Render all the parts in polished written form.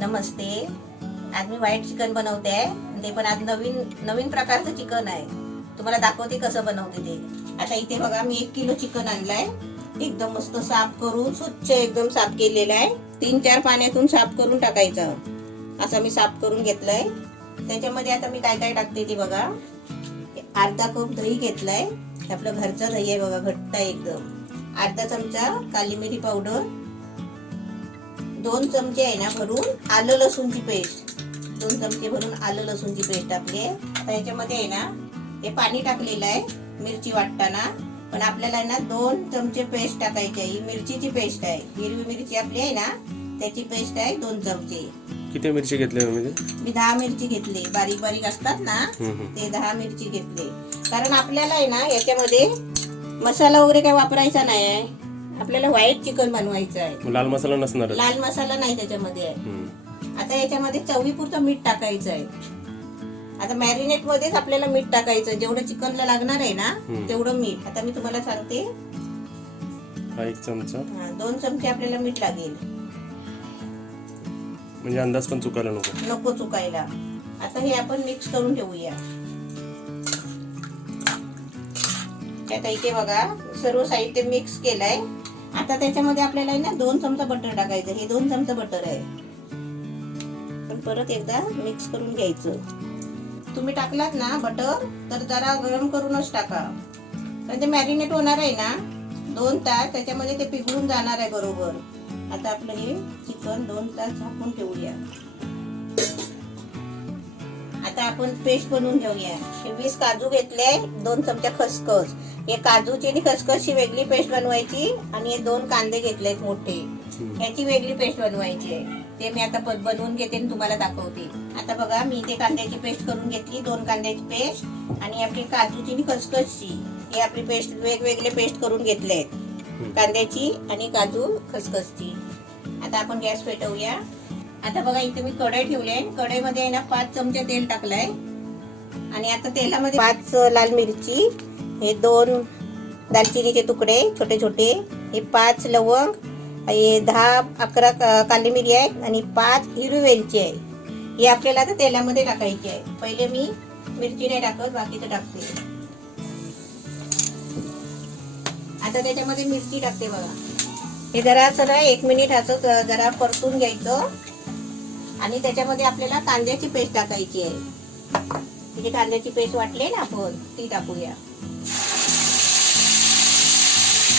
नमस्ते. आज मी white chicken बनवते आहे. ते पण आज नवीन नवीन प्रकारचं चिकन आहे. तुम्हाला दाखवते कसं बनवते ते. आता इथे बघा मी 1 किलो चिकन आणलाय. एकदम मस्त साफ करून स्वच्छ एकदम साफ केलेलं आहे. 3-4 पाण्यातून साफ करून टाकायचं. असं मी साफ करून घेतलंय. त्याच्यामध्ये आता मी काय काय टाकते ते बघा. अर्धा कप दही घेतलाय. आपलं घरचं दही आहे बघा, घट्ट आहे एकदम. अर्धा चमचा काली मिरी पावडर, 2 चमचे आहे ना भरून आलं लसूणची पेस्ट, 2 चमचे भरून आलं लसूणची पेस्ट टाकली. आता याच्यामध्ये आहे ना हे पाणी टाकलेलं आहे मिरची वाटताना, पण आपल्याला आहे ना 2 चमचे पेस्ट टाकायची आहे. ही मिरचीची पेस्ट आहे, हिरवी मिरची आपली आहे ना त्याची पेस्ट आहे 2 चमचे. किती मिरची घेतली मी 10 मिरची घेतली. बारीक बारीक असतात ना ते 10 मिरची घेतली. कारण आपल्याला आहे ना याच्यामध्ये मसाला वगैरे काय वापरायचा नाही आहे. आपल्याला व्हाईट चिकन बनवायचं आहे. लाल मसाला नसणार. लाल मसाला नाही त्याच्यामध्ये आहे. आता याच्यामध्ये चवीपुरतं मीठ टाकायचं आहे. आता मॅरिनेट मध्येच आपल्याला मीठ टाकायचं, जेवढं चिकनला लागणार आहे ना तेवढं मीठ. आता मी तुम्हाला सांगते, 1 चमचा, 2 चमचे आपल्याला मीठ लागेल. म्हणजे अंदाज पण चुकायला नको चुकायला. आता हे आपण मिक्स करून ठेवूया. आता इथे बघा सर्व साहित्य मिक्स केलंय. आता त्याच्यामध्ये आपल्याला ना 2 चमचा बटर टाकायचं. हे 2 चमचा बटर आहे. पण परत एकदा मिक्स करून घ्यायचं. तुम्ही टाकलात ना बटर तर जरा गरम करूनच टाका, कारण ते मॅरिनेट होणार आहे ना 2 तास, त्याच्यामध्ये ते पिघळून जाणार आहे बरोबर. आता आपलं हे चिकन 2 तास झाकून ठेवूया. आता आपण पेस्ट बनवून घेऊया. 20 काजू घेतले, 2 चमचा खसखस. हे काजूची आणि खसखसची वेगळी पेस्ट बनवायची, आणि हे 2 कांदे घेतलेत मोठे, याची वेगळी पेस्ट बनवायची आहे. ते मी आता बनवून घेते आणि तुम्हाला दाखवते. आता बघा मी इथे कांद्याची पेस्ट करून घेतली, 2 कांद्याची पेस्ट, आणि आपली काजूची आणि खसखसची हे आपली पेस्ट वेगवेगळे पेस्ट करून घेतले आहेत, कांद्याची आणि काजू खसखसची. आता आपण गॅस पेटवूया. आता बघा इथे मी कढई ठेवली आहे. कढईमध्ये आहे ना 5 चमचे तेल टाकलंय, आणि आता तेलामध्ये 5 लाल मिरची, हे 2 दालचिनीचे तुकडे छोटे छोटे, हे 5 लवंग, हे 10-11 काली मिरी आहे, आणि 5 हिरवी वेलची आहे. हे आपल्याला आता तेलामध्ये टाकायची आहे. पहिले मी मिरची नाही टाकत, बाकीचं टाकते. आता त्याच्यामध्ये मिरची टाकते बघा. हे जरा 1 मिनिट असं जरा परतून घ्यायचं, आणि त्याच्यामध्ये आपल्याला कांद्याची पेस्ट टाकायची आहे. जी कांद्याची पेस्ट वाटली ना आपण ती टाकूया.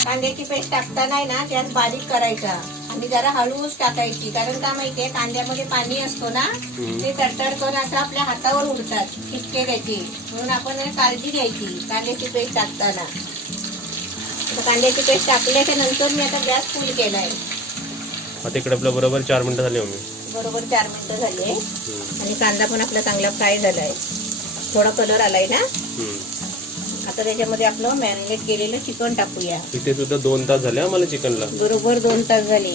कांद्याची पेस्ट टाकताना ना त्यात बारीक करायचा, आणि जरा हळूच टाकायची. कारण का माहितीये, कांद्यामध्ये पाणी असतो ना, ते तडतड करून असं आपल्या हातावर उडतात ठिपके त्याची, म्हणून आपण काळजी घ्यायची कांद्याची पेस्ट टाकताना. कांद्याची पेस्ट टाकल्याच्या नंतर मी आता गॅस फुल केलाय. आता इकडे आपलं बरोबर 4 मिनिटं झाली. बरोबर 4 मिनिटं झाली, आणि कांदा पण आपला चांगला फ्राय झालाय, थोडा कलर आलाय ना. आता त्याच्यामध्ये आपलं मॅरिनेट केलेलं चिकन टाकूया. इथे सुद्धा 2 तास झाले आम्हाला चिकनला. बरोबर 2 तास झाले.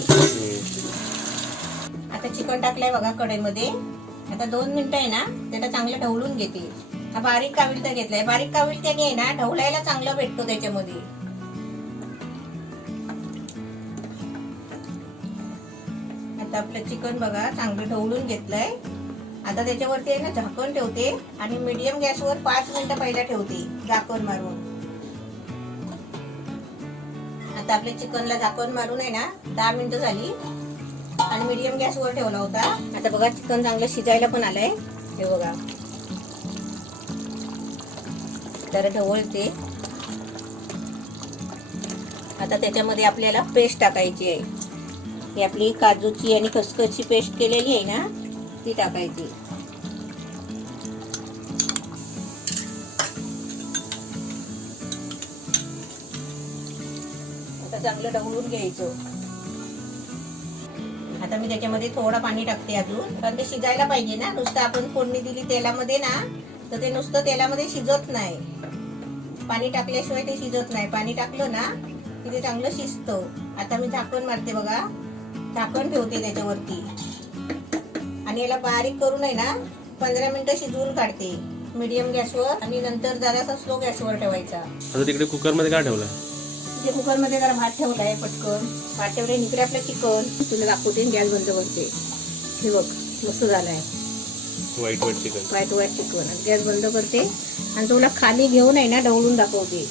आता चिकन टाकलंय बघा कढईमध्ये. आता 2 मिनिटं आहे ना त्याला चांगलं ढवळून घेते. हा बारीक काविळता घेतलाय. बारीक काविळत्याने आहे ना ढवळायला चांगला भेटतो त्याच्यामध्ये. आता आपलं चिकन बघा चांगलं ढवळून घेतलंय. आता त्याच्यावरती आहे ना झाकण ठेवते, आणि मीडियम गॅसवर 5 मिनिटं पहिला ठेवते झाकण मारून. आता आपल्या चिकनला झाकण मारून आहे ना 10 मिनिटं झाली, आणि मीडियम गॅसवर ठेवला होता. आता बघा चिकन चांगलं शिजायला पण आलंय. हे बघा जरा ढवळते. आता त्याच्यामध्ये आपल्याला पेस्ट टाकायची आहे. ही आपली काजूची आणि खसखसची पेस्ट केलेली आहे ना ती टाकायची. आता चांगलं ढवळून घ्यायचं. आता मी त्याच्यामध्ये थोडं पाणी टाकते अजून, कारण ते शिजायला पाहिजे ना. नुसतं आपण फोडणी दिली तेलामध्ये ना तर ते नुसतं तेलामध्ये शिजत नाही. पाणी टाकल्याशिवाय ते शिजत नाही. पाणी टाकलं ना की ते चांगलं शिजतं. आता मी झाकण मारते बघा, झाकण ठेवते त्याच्यावरती, आणि याला बारीक करून आहे ना 15 मिनिटं शिजवून काढते मीडियम गॅसवर, आणि नंतर जरासा स्लो गॅसवर ठेवायचा. आता तिकडे कुकर मध्ये काय ठेवलंय? इथे कुकर मध्ये जरा भात ठेवलाय. पटकन भात ठेवलाय. इकडे आपलं चिकन तुला दाखवते. गॅस बंद करते. हे बघ मस्त झालाय white white chicken. White white chicken. Gas बंद करते आणि तुला खाली घेऊन आहे ना ढवळून दाखवते.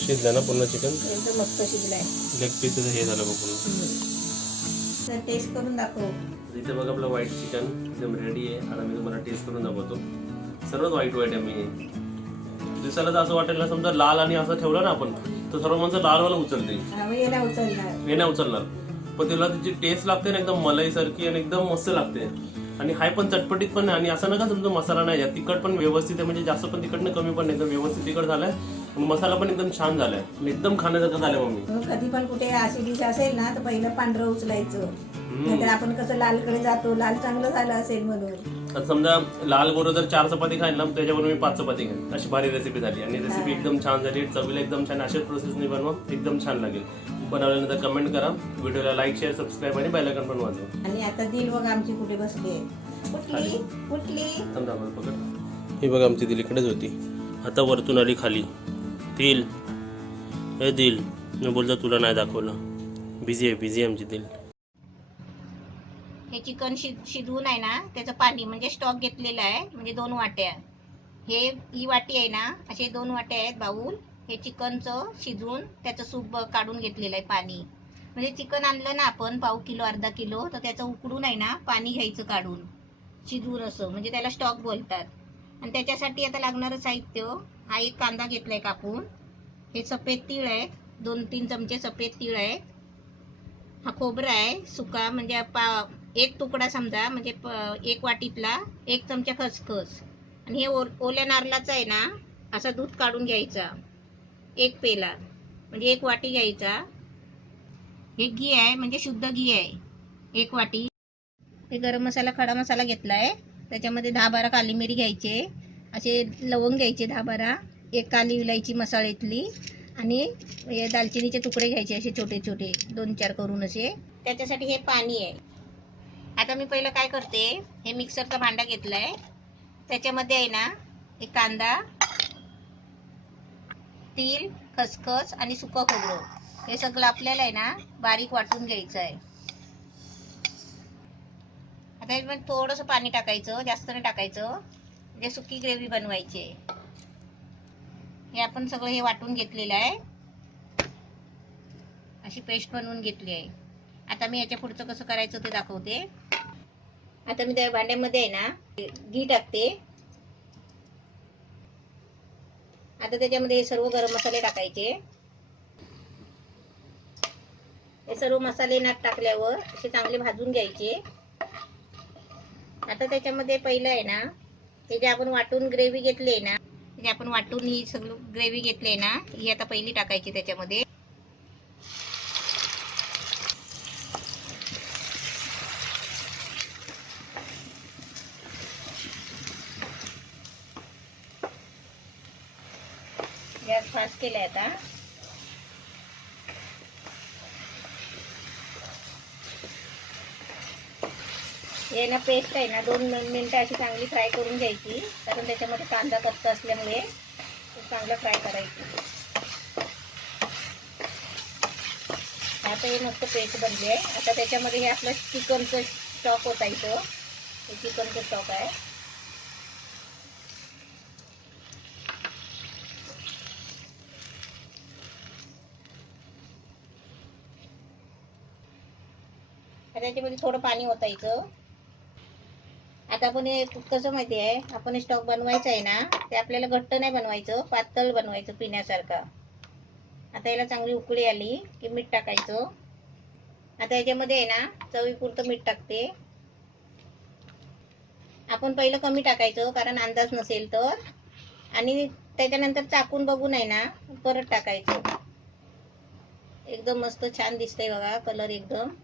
शिजलं ना पूर्ण चिकन. एकदम मस्त शिजलाय. लेग पीस हे झालं बघ पूर्ण. तर टेस्ट करून दाखव. इथे बघ आपलं व्हाईट चिकन एकदम रेडी आहे. आता मी तुम्हाला टेस्ट करून दाखवतो. सर्वच व्हाईट व्हाईट आहे. मी दिसायला तर असं वाटेल ना, समजा लाल आणि असं ठेवलं ना आपण तर सर्व माणसं लालवाला उचलते. हे नाही उचलणार, पण त्याला त्याची टेस्ट लागते ना एकदम मलाई सारखी आणि एकदम मस्त लागते. आणि हाय पण चटपटीत पण आहे. आणि असं नका समजा मसाला नाही आहे, तिखट पण व्यवस्थित आहे. म्हणजे जास्त पण तिखट नाही, कमी पण नाही, एकदम व्यवस्थित तिखट झालाय. मसाला पण एकदम छान झालाय. एकदम खाण्यासारखं झालंय. मम्मी कधी पण कुठे अशी डिश असेल ना तर पहिलं पांढरं उचलायचं. नाहीतर आपण कसं लालकडे जातो, लाल चांगलं झालं असेल म्हणून. आता समजा लाल बरोबर 4 चपाती खाईल ना, त्याच्यावर मी 5 चपाती खाईन. अशी भारी रेसिपी झाली. आणि रेसिपी एकदम छान झाली. चवीला एकदम छान. अशाच प्रोसेसने बनवा, एकदम छान लागेल. बनवल्यानंतर कमेंट करा, व्हिडिओला लाईक शेअर सबस्क्राईब आणि बेल आयकॉन पण वाजवा. आणि आता दिल बघ आमची कुठे बसली आहे. कुठली कुठली ही बघा आमची दिल इकडेच होती. आता वरतून आली खाली. दिल हे दिल मी बोलतो तुला नाही दाखवलं. बिझी आहे आमची दिल. हे चिकन शिजवून आहे ना त्याचं पाणी म्हणजे स्टॉक घेतलेला आहे. म्हणजे 2 वाट्या. ही वाटी आहे ना, असे 2 वाट्या आहेत बाऊल. हे चिकनचं शिजवून त्याचं सूप काढून घेतलेलं आहे पाणी. म्हणजे चिकन आणलं ना आपण पाव किलो अर्धा किलो तर त्याचं उकडून आहे ना पाणी घ्यायचं काढून शिजवून, असं म्हणजे त्याला स्टॉक बोलतात. आणि त्याच्यासाठी आता लागणारं साहित्य, हा एक कांदा घेतलाय कापून. हे सफेद तीळ आहे, 2-3 चमचे सफेद तीळ आहे. हा खोबरा आहे सुका, म्हणजे एक तुकडा समजा, म्हणजे 1 वाटीतला 1 चमचा खसखस. आणि हे ओल्या नारळाचं आहे ना, असा दूध काढून घ्यायचा 1 पेला, म्हणजे 1 वाटी घ्यायचा. हे घी आहे, म्हणजे शुद्ध घी आहे 1 वाटी. हे गरम मसाला खडा मसाला घेतलाय. त्याच्यामध्ये 10-12 काली मिरी घ्यायचे, असे लवंग घ्यायचे 10-12, 1 काली विलायची मसाल्यातली. आणि दालचिनीचे तुकडे घ्यायचे असे छोटे छोटे 2-4 करून असे. त्याच्यासाठी हे पाणी आहे. आता मी पहिलं काय करते, हे मिक्सरचा भांडा घेतलाय. त्याच्यामध्ये आहे ना एक कांदा, तीळ, खसखस आणि सुकं खोबरं हे सगळं आपल्याला आहे ना बारीक वाटून घ्यायचं आहे. आता याच्यामध्ये थोडंसं पाणी टाकायचं, जास्त नाही टाकायचं, म्हणजे सुकी ग्रेव्ही बनवायची. हे आपण सगळं हे वाटून घेतलेलं आहे, अशी पेस्ट बनवून घेतली आहे. आता मी याच्या पुढचं कसं करायचं ते दाखवते. आता मी त्या भांड्यामध्ये आहे ना घी टाकते. आता त्याच्यामध्ये हे सर्व गरम मसाले टाकायचे. हे सर्व मसाले टाकल्यावर असे चांगले भाजून घ्यायचे. आता त्याच्यामध्ये पहिलं आहे ना, हे जे आपण वाटून ग्रेव्ही घेतली आहे ना, जे आपण वाटून ही सगळं ग्रेव्ही घेतली आहे ना, ही आता पहिली टाकायची त्याच्यामध्ये. गॅस फास्ट केलाय आता. हे ना पेस्ट आहे ना 2 मिनिटं अशी चांगली फ्राय करून घ्यायची, कारण त्याच्यामध्ये कांदा कच्चा असल्यामुळे चांगलं फ्राय करायची. आता हे मस्त पेस्ट बनली आहे. आता त्याच्यामध्ये हे आपलं चिकनचं स्टॉक ओतायचं. हे चिकनचं स्टॉक आहे. त्याच्यामध्ये थोडं पाणी ओतायचं. आता आपण हे कसं माहिती आहे, आपण हे स्टॉक बनवायचं आहे ना, ते आपल्याला घट्ट नाही बनवायचं, पातळ बनवायचं पिण्यासारखा. आता याला चांगली उकळी आली की मीठ टाकायचं. आता याच्यामध्ये आहे ना चवीपुरतं मीठ टाकते. आपण पहिलं कमी टाकायचं कारण अंदाज नसेल तर, आणि त्याच्यानंतर चाकून बघून आहे ना परत टाकायचं. एकदम मस्त छान दिसतंय बघा कलर एकदम.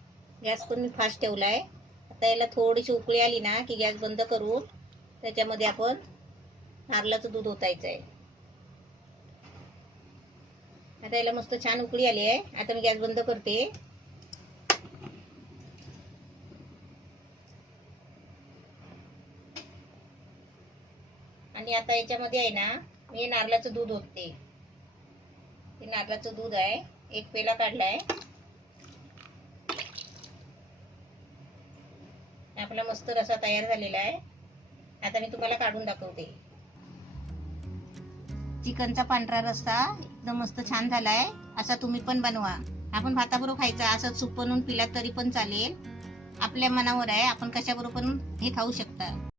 गॅस पण मी फास्ट ठेवलाय. आता याला थोडीशी उकळी आली ना की गॅस बंद करून त्याच्यामध्ये आपण नारळाचं दूध ओतायचं आहे. आता याला मस्त छान उकळी आली आहे. आता मी गॅस बंद करते. आणि आता याच्यामध्ये आहे ना मी नारळाचं दूध ओतते. हे नारळाचं दूध आहे, 1 पेला काढलाय. आपला मस्त रसा तयार झालेला आहे. आता मी तुम्हाला काढून दाखवते. चिकनचा पांढरा रस्सा एकदम मस्त छान झालाय. असा तुम्ही पण बनवा. आपण भाताबरोबर खायचा, असं सूप बनवून पिला तरी पण चालेल. आपल्या मनावर आहे, आपण कशाबरोबर पण हे खाऊ शकता.